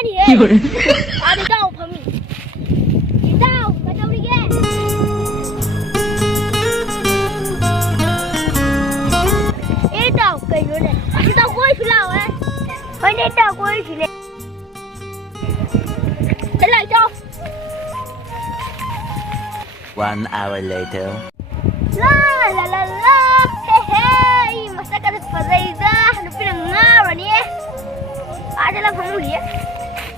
Ada tahu kami. Kita tahu lagi. Tahu kayu ni. Kita koi sulau Ini tahu koi sini. Terlalu jauh. 1 hour later. La la la la. Hehe. Masa kada fazaiza. Nupi nangara ni. Ada lah pemuli.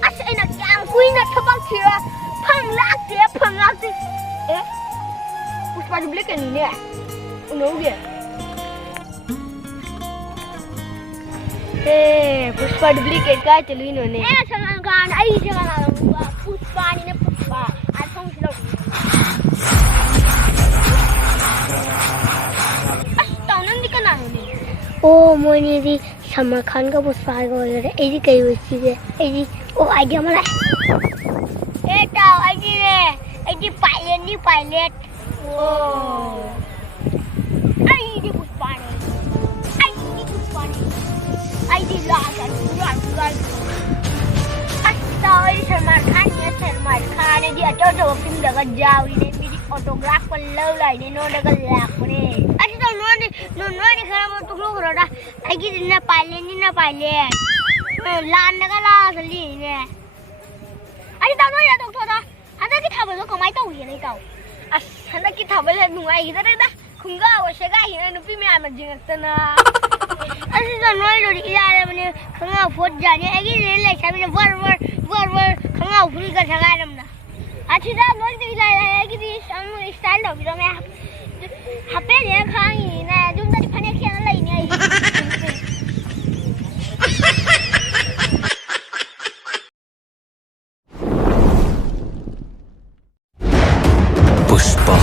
Asal enak yang kui nak terbang kira. Penglak dia. Pushpa beli kan ni. Unau dia. Pushpa duplicate ka chalu inone sangan kan ai jangan Pushpa ni ne Pushpa asong silo taunang di kana ni oh moni di Samar Khan ka Pushpa ko re ei kai hochi de ei oh idea mala tao ai di pilot oh ai di Pushpa ni I did not run. Asal Salman Khan dia jodoh film dekat jauh ini bidik autograf kalau lah ini no dekat lak ni. Asal ni kalau mau tukar kerana, lagi ni na pilot. Lan dekat lah seli ni. Asal tahu ya doktor dah. Anda kita boleh kau mai tahu ni tahu. Anda kita boleh nungai kita dah. Kunga awak segai ni nupi me amat jengat na. Asal Salman jadi iya ni kunga food jani. Lagi ni lek kami ni war kunga ufuri ka segai namna. Asal Salman jadi iya lagi ni sama style dah bila me hape ni kang ini na jumpa di panik yang lain ni. Pushpa